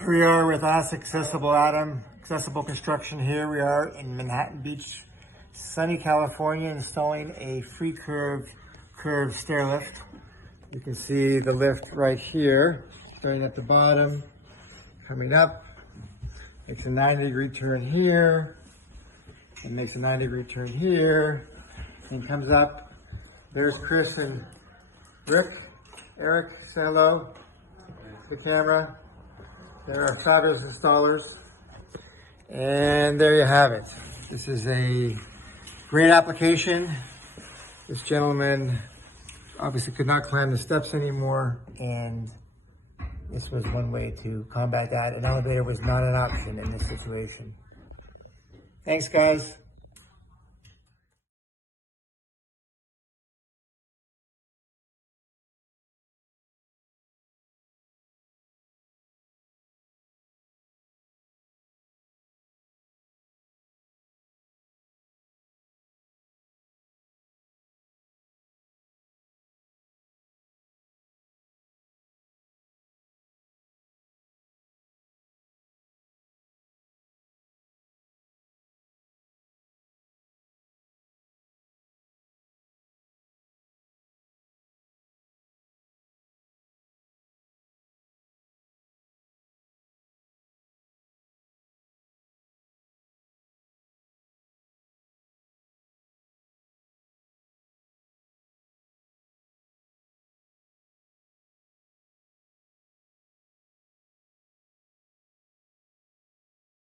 Here we are with us, Accessible Adam, Accessible Construction. Here we are in Manhattan Beach, sunny California, installing a free curve stair lift. You can see the lift right here, starting at the bottom, coming up, makes a 90-degree turn here, and makes a 90-degree turn here, and comes up. There's Chris and Rick. Eric, say hello to the camera. They're our fabulous installers. And there you have it. This is a great application. This gentleman obviously could not climb the steps anymore, and this was one way to combat that. An elevator was not an option in this situation. Thanks, guys.